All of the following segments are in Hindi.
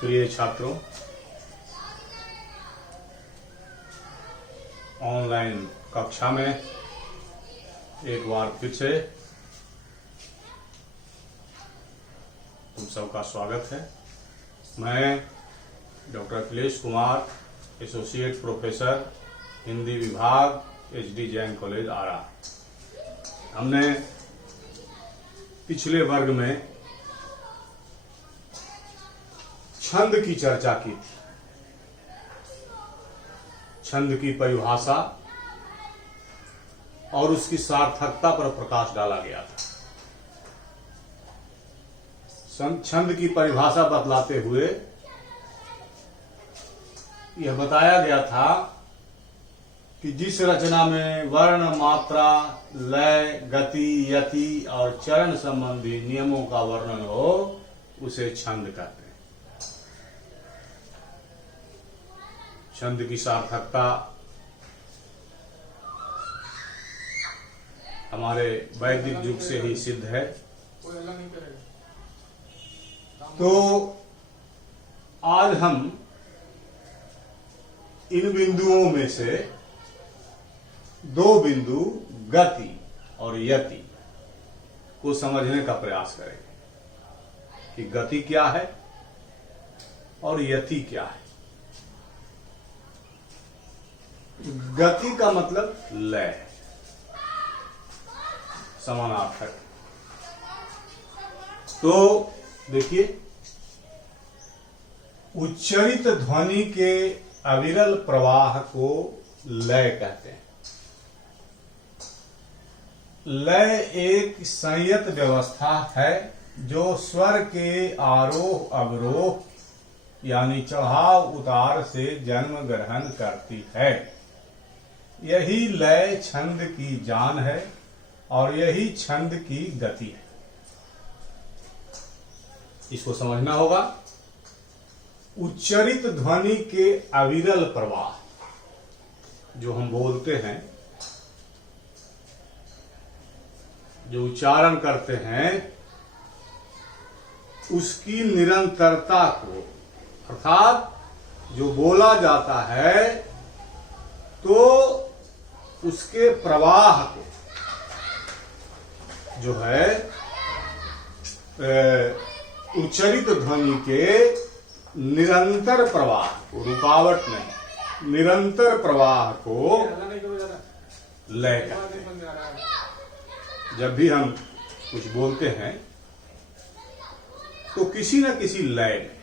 प्रिय छात्रों, ऑनलाइन कक्षा में एक बार फिर से तुम सबका स्वागत है। मैं doctor Akhilesh Kumar, associate professor, Hindi विभाग, HD जैन कॉलेज आरा। हमने पिछले वर्ग में छंद की चर्चा की थी। छंद की परिभाषा और उसकी सार्थकता पर प्रकाश डाला गया था। छंद की परिभाषा बतलाते हुए यह बताया गया था कि जिस रचना में वर्ण, मात्रा, लय, गति, यति और चरण संबंधी नियमों का वर्णन हो उसे छंद कहते हैं। छंद की सार्थकता हमारे वैदिक युग से ही सिद्ध है। तो आज हम इन बिंदुओं में से दो बिंदु गति और यति को समझने का प्रयास करेंगे कि गति क्या है और यति क्या है। गति का मतलब लय, समानार्थक। तो देखिए, उच्चरित ध्वनि के अविरल प्रवाह को लय कहते हैं। लय एक संयत व्यवस्था है जो स्वर के आरोह अवरोह यानी चढ़ाव उतार से जन्म ग्रहण करती है। यही लय छंद की जान है और यही छंद की गति है। इसको समझना होगा। उच्चरित ध्वनि के अविरल प्रवाह जो हम बोलते हैं, जो उच्चारण करते हैं, उसकी निरंतरता को, अर्थात जो बोला जाता है तो उसके प्रवाह को जो है उच्चरित ध्वनि के निरंतर प्रवाह को, रुकावट नहीं, निरंतर प्रवाह को लय कहते हैं। जब भी हम कुछ बोलते हैं तो किसी न किसी लय में,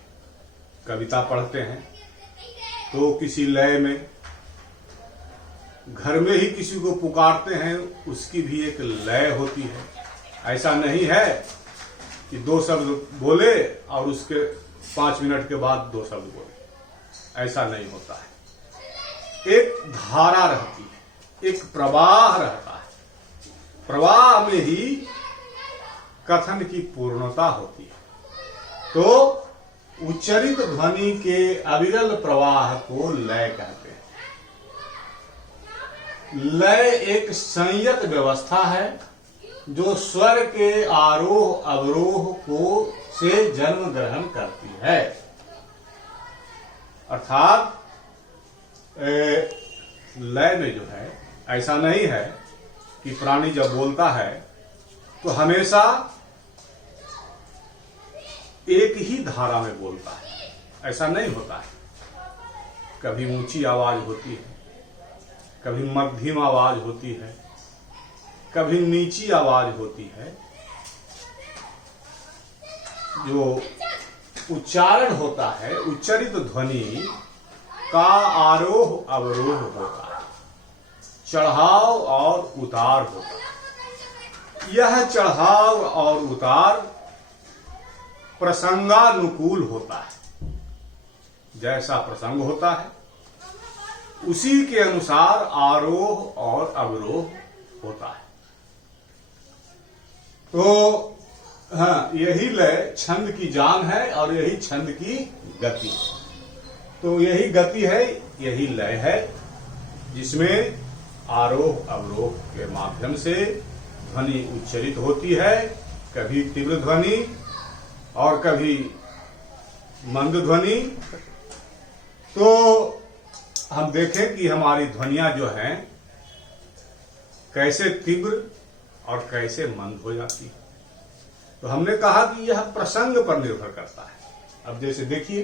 कविता पढ़ते हैं तो किसी लय में, घर में ही किसी को पुकारते हैं उसकी भी एक लय होती है। ऐसा नहीं है कि दो शब्द बोले और उसके 5 मिनट के बाद 2 शब्द बोले, ऐसा नहीं होता है। एक धारा रहती है, एक प्रवाह रहता है। प्रवाह में ही कथन की पूर्णता होती है। तो उच्चरित ध्वनि के अविरल प्रवाह को लय कहते हैं। लय एक संयत व्यवस्था है जो स्वर के आरोह अवरोह को से जन्म ग्रहण करती है। अर्थात लय में जो है, ऐसा नहीं है कि प्राणी जब बोलता है तो हमेशा एक ही धारा में बोलता है, ऐसा नहीं होता है। कभी ऊंची आवाज होती है, कभी मध्यम आवाज होती है, कभी नीची आवाज होती है। जो उच्चारण होता है, उच्चरित ध्वनि का आरोह अवरोह होता है, चढ़ाव और उतार होता है। यह चढ़ाव और उतार प्रसंगानुकूल होता है। जैसा प्रसंग होता है उसी के अनुसार आरोह और अवरोह होता है। तो हाँ, यही लय छंद की जान है और यही छंद की गति। तो यही गति है, यही लय है, जिसमें आरोह अवरोह के माध्यम से ध्वनि उच्चरित होती है। कभी तीव्र ध्वनि और कभी मंद ध्वनि, तो हम देखें कि हमारी ध्वनियां जो हैं कैसे तीव्र और कैसे मंद हो जाती है। तो हमने कहा कि यह प्रसंग पर निर्भर करता है। अब जैसे देखिए,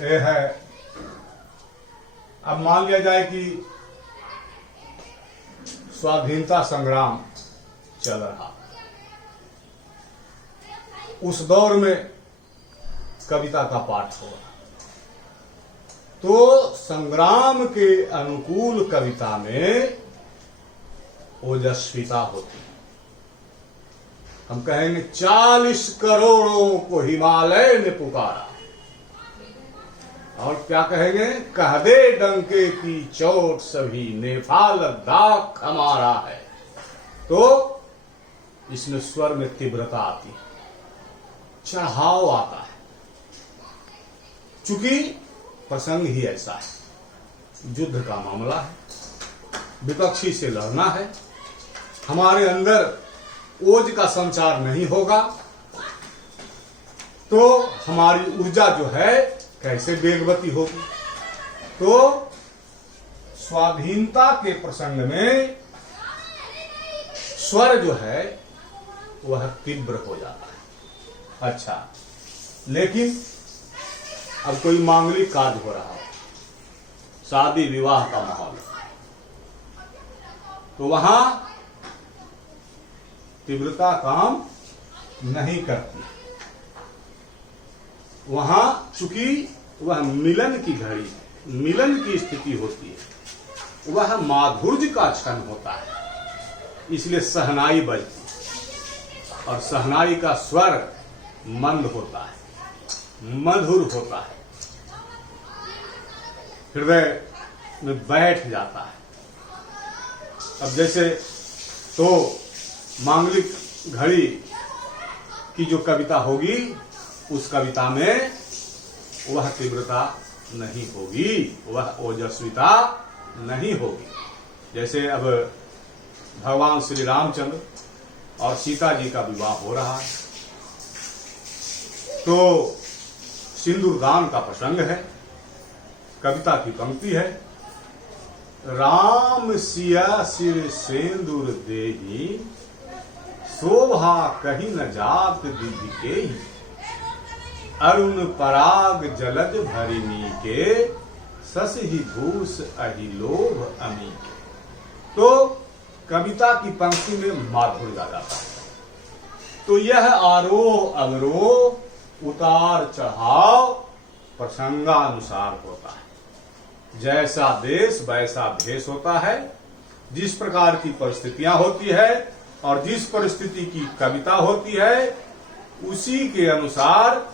यह है, अब मान लिया जाए कि स्वाधीनता संग्राम चल रहा, उस दौर में कविता का पाठ हो रहा, तो संग्राम के अनुकूल कविता में ओजस्विता होती है। हम कहेंगे 40 करोड़ों को हिमालय ने पुकारा, और क्या कहेंगे, कह दे डंके की चोट सभी नेपाल दाग हमारा है। तो इसमें स्वर में तीव्रता आती है, चढ़ाव आता है, चूंकि प्रसंग ही ऐसा है, युद्ध का मामला है, विपक्षी से लड़ना है, हमारे अंदर ओज का संचार नहीं होगा तो हमारी ऊर्जा जो है कैसे वेगवती होगी। तो स्वाधीनता के प्रसंग में स्वर जो है वह तीव्र हो जाता है। अच्छा, लेकिन अब कोई मांगलिक कार्य हो रहा हो, शादी विवाह का माहौल, तो वहां तीव्रता काम नहीं करती। वहां चूंकि वह मिलन की घड़ी है, मिलन की स्थिति होती है, वह माधुर्य का क्षण होता है, इसलिए सहनाई बजती, और सहनाई का स्वर मंद होता है, मधुर होता है, हृदय में बैठ जाता है। अब जैसे तो मांगलिक घड़ी की जो कविता होगी, उस कविता में वह तीव्रता नहीं होगी, वह ओजस्विता नहीं होगी। जैसे अब भगवान श्री रामचंद्र और सीता जी का विवाह हो रहा है, तो सिंदूरदान का प्रसंग है, कविता की पंक्ति है, राम सिया सिर सेंदूर देही, शोभा कहीं न जात दिव्य के, अरुण पराग जलज भरिनी के, सस ही भूस अहि लोभ अमी के। तो कविता की पंक्ति में माधुर्य आ जाता है। तो यह आरोह अवरोह, उतार चढ़ाव प्रसंगानुसार होता है। जैसा देश वैसा भेष होता है, जिस प्रकार की परिस्थितियां होती है और जिस परिस्थिति की कविता होती है, उसी के अनुसार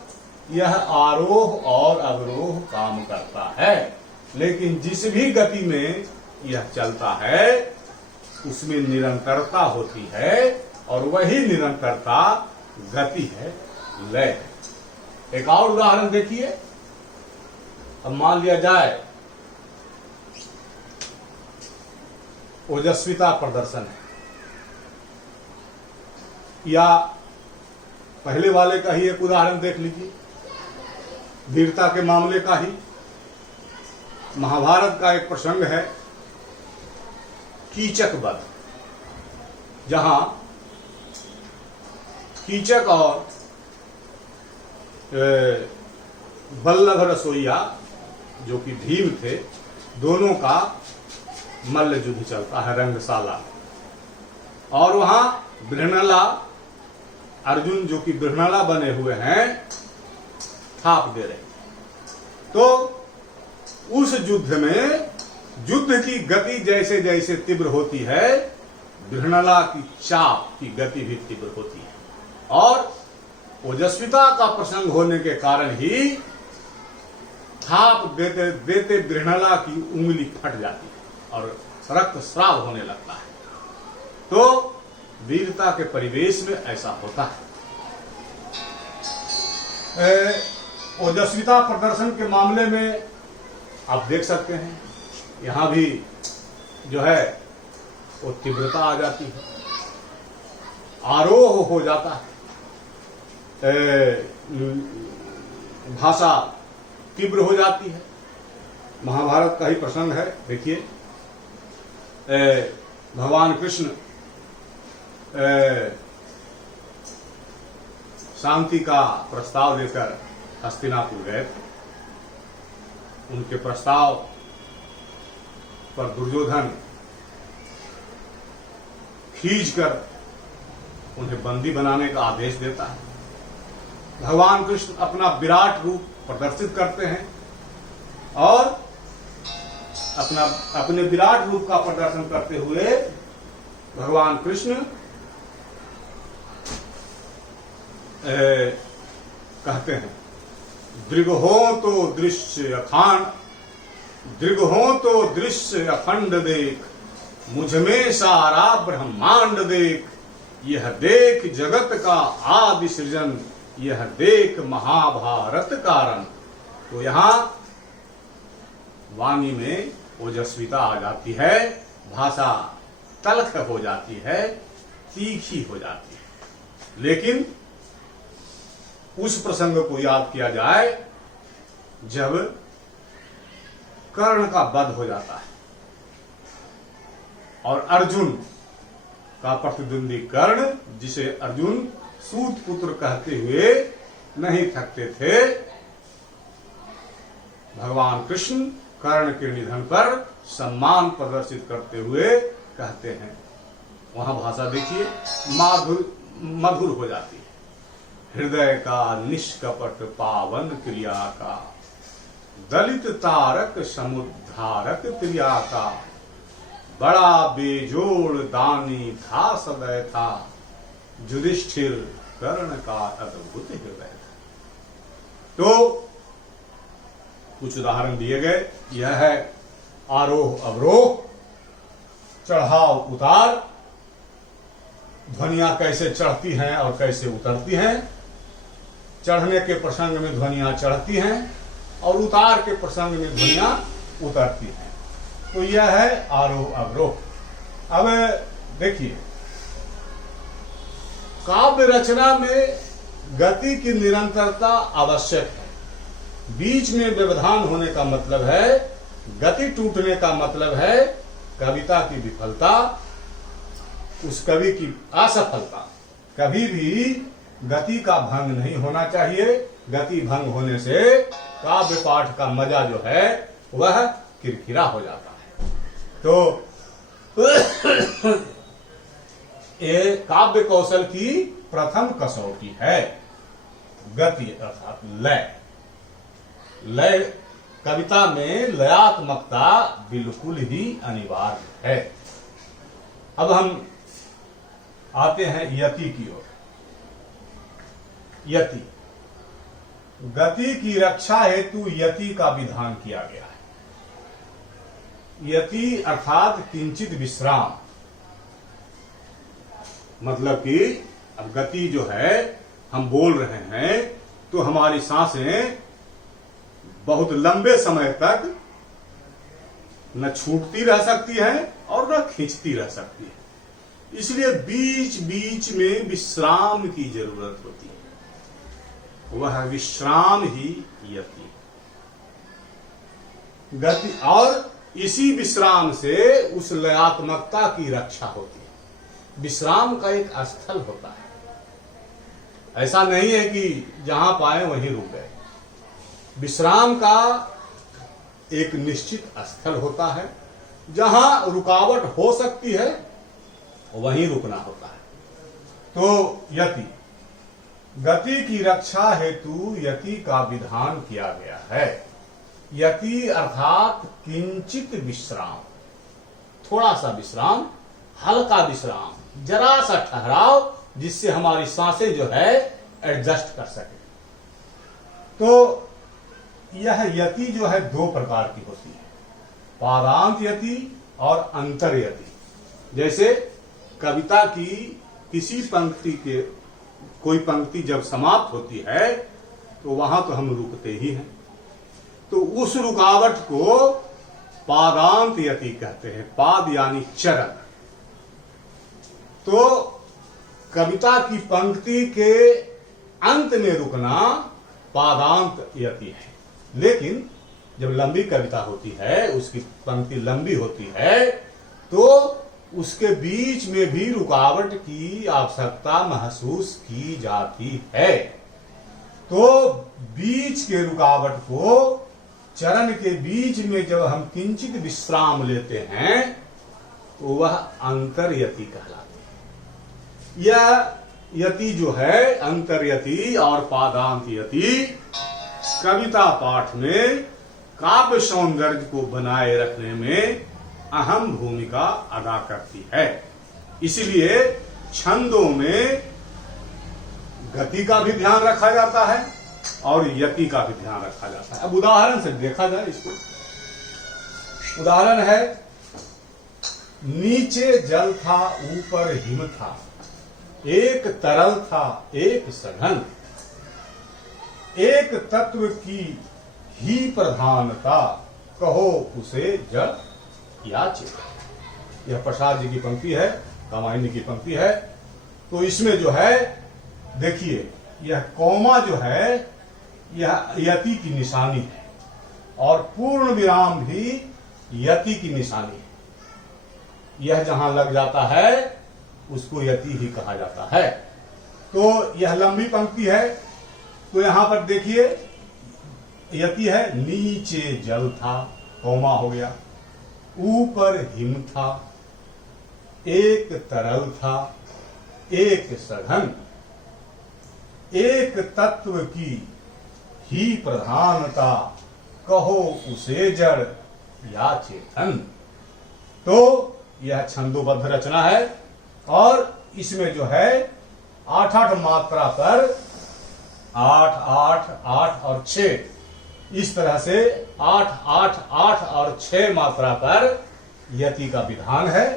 यह आरोह और अवरोह काम करता है। लेकिन जिस भी गति में यह चलता है उसमें निरंतरता होती है, और वही निरंतरता गति है, लय है। एक और उदाहरण देखिए। अब मान लिया जाए ओजस्विता प्रदर्शन है, या पहले वाले का ही एक उदाहरण देख लीजिए, वीरता के मामले का ही। महाभारत का एक प्रसंग है कीचक वध, जहां कीचक और बल्लभ रसोइया जो कि भीम थे, दोनों का मल्ल युद्ध चलता है रंगशाला, और वहां बृहणला, अर्जुन जो कि बृहणला बने हुए हैं, थाप दे रहे। तो उस युद्ध में युद्ध की गति जैसे जैसे तीव्र होती है, बृहणला की चाप की गति भी तीव्र होती है, और ओजस्विता का प्रसंग होने के कारण ही थाप देते देते बृहणला की उंगली फट जाती है और रक्त स्राव होने लगता है। तो वीरता के परिवेश में ऐसा होता है। ओजस्विता प्रदर्शन के मामले में आप देख सकते हैं, यहां भी जो है वो तीव्रता आ जाती है, आरोह हो जाता है, भाषा तीव्र हो जाती है। महाभारत का ही प्रसंग है, देखिए भगवान कृष्ण शांति का प्रस्ताव लेकर हस्तिनापुर गए थे। उनके प्रस्ताव पर दुर्योधन खींचकर उन्हें बंदी बनाने का आदेश देता है। भगवान कृष्ण अपना विराट रूप प्रदर्शित करते हैं और अपने विराट रूप का प्रदर्शन करते हुए भगवान कृष्ण कहते हैं, दृगहो तो दृश्य अखंड देख, मुझमें सारा ब्रह्मांड देख, यह देख जगत का आदि सृजन, यह देख महाभारत कारण। तो यहां वाणी में ओजस्विता आ जाती है, भाषा तल्ख हो जाती है, तीखी हो जाती है। लेकिन उस प्रसंग को याद किया जाए जब कर्ण का वध हो जाता है और अर्जुन का प्रतिद्वंदी कर्ण, जिसे अर्जुन सूत पुत्र कहते हुए नहीं थकते थे, भगवान कृष्ण कर्ण के निधन पर सम्मान प्रदर्शित करते हुए कहते हैं। वहां भाषा देखिए मधुर हो जाती है। हृदय का निष्कपट पावन क्रिया का, दलित तारक समुद्धारक क्रिया का, बड़ा बेजोड़ दानी था सदै था, युधिष्ठिर कर्ण का अद्भुत हृदय था। तो कुछ उदाहरण दिए गए। यह है आरोह अवरोह, चढ़ाव उतार, ध्वनियां कैसे चढ़ती हैं और कैसे उतरती हैं। चढ़ने के प्रसंग में ध्वनियां चढ़ती हैं और उतार के प्रसंग में ध्वनियां उतरती हैं। तो यह है आरोह अवरोह। अब देखिए, काव्य रचना में गति की निरंतरता आवश्यक है। बीच में व्यवधान होने का मतलब है, गति टूटने का मतलब है कविता की विफलता, उस कवि की असफलता। कभी भी गति का भंग नहीं होना चाहिए। गति भंग होने से काव्य पाठ का मजा जो है वह किरकिरा हो जाता है। तो ये काव्य कौशल की प्रथम कसौटी है गति अर्थात लय। लय कविता में लयात्मकता बिल्कुल ही अनिवार्य है। अब हम आते हैं यति की ओर। यति, गति की रक्षा हेतु यति का विधान किया गया है। यति अर्थात किंचित विश्राम, मतलब कि अब गति जो है, हम बोल रहे हैं तो हमारी सांसें बहुत लंबे समय तक न छूटती रह सकती है और न खींचती रह सकती है। इसलिए बीच बीच में विश्राम की जरूरत होती है। वह विश्राम ही यति गति, और इसी विश्राम से उस लयात्मकता की रक्षा होती है। विश्राम का एक स्थल होता है, ऐसा नहीं है कि जहां पाए वहीं रुक गए। विश्राम का एक निश्चित स्थल होता है, जहां रुकावट हो सकती है वहीं रुकना होता है। तो यति, गति की रक्षा हेतु यति का विधान किया गया है। यति अर्थात किंचित विश्राम, थोड़ा सा विश्राम, हल्का विश्राम, जरा सा ठहराव, जिससे हमारी सांसें जो है एडजस्ट कर सके। तो यह यति जो है दो प्रकार की होती है, पादांत यति और अंतर यति। जैसे कविता की किसी पंक्ति के कोई पंक्ति जब समाप्त होती है तो वहां तो हम रुकते ही हैं, तो उस रुकावट को पादांत यति कहते हैं। पाद यानी चरण। तो कविता की पंक्ति के अंत में रुकना पादांत यति है। लेकिन जब लंबी कविता होती है, उसकी पंक्ति लंबी होती है, तो उसके बीच में भी रुकावट की आवश्यकता महसूस की जाती है। तो बीच के रुकावट को, चरण के बीच में जब हम किंचित विश्राम लेते हैं तो वह अंतर्यति कहलाती है। यह यति जो है, अंतर्यति और पादांत यति, कविता पाठ में काव्य सौंदर्य को बनाए रखने में अहम भूमिका अदा करती है। इसलिए छंदों में गति का भी ध्यान रखा जाता है और यति का भी ध्यान रखा जाता है। अब उदाहरण से देखा जाए इसको। उदाहरण है, नीचे जल था ऊपर हिम था, एक तरल था एक सघन, एक तत्व की ही प्रधानता, कहो उसे जल या चेतन। यह प्रसाद जी की पंक्ति है, कामायनी की पंक्ति है। तो इसमें जो है देखिए, यह कौमा जो है यह यति की निशानी है और पूर्ण विराम भी यति की निशानी है। यह जहां लग जाता है उसको यति ही कहा जाता है। तो यह लंबी पंक्ति है, तो यहां पर देखिए यति है, नीचे जल था, कौमा हो गया, ऊपर हिम था, एक तरल था एक सघन, एक तत्व की ही प्रधानता, कहो उसे जड़ या चेतन। तो यह छंदोबद्ध रचना है और इसमें जो है 8-8 मात्रा पर 8, 8, 8 और 6, इस तरह से 8, 8, 8 और 6 मात्रा पर यति का विधान है।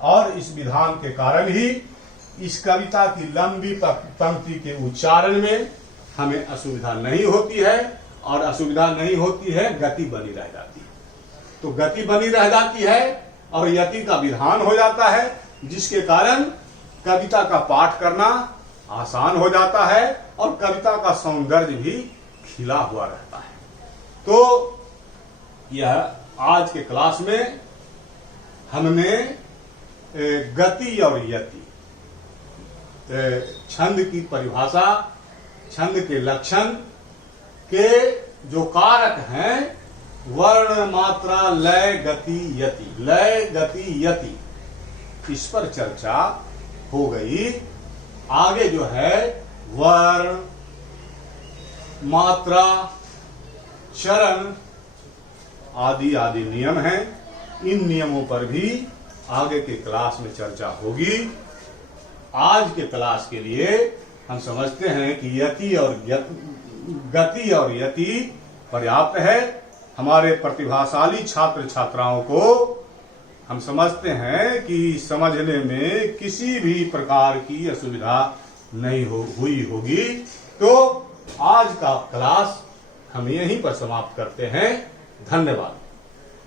और इस विधान के कारण ही इस कविता की लंबी पंक्ति के उच्चारण में हमें असुविधा नहीं होती है, और असुविधा नहीं होती है, गति बनी रह जाती है। तो गति बनी रह जाती है और यति का विधान हो जाता है, जिसके कारण कविता का पाठ करना आसान हो जाता है और कविता का सौंदर्य भी खिला हुआ रहता है। तो यह आज के क्लास में हमने गति और यति, छंद की परिभाषा, छंद के लक्षण के जो कारक हैं, वर्ण, मात्रा, लय, गति, यति, लय, गति, यति, इस पर चर्चा हो गई। आगे जो है वर्ण, मात्रा, चरण आदि आदि नियम हैं। इन नियमों पर भी आगे के क्लास में चर्चा होगी। आज के क्लास के लिए हम समझते हैं कि गति और यति पर्याप्त है। हमारे प्रतिभाशाली छात्र छात्राओं को हम समझते हैं कि समझने में किसी भी प्रकार की असुविधा नहीं हुई होगी। तो आज का क्लास हम यहीं पर समाप्त करते हैं। धन्यवाद।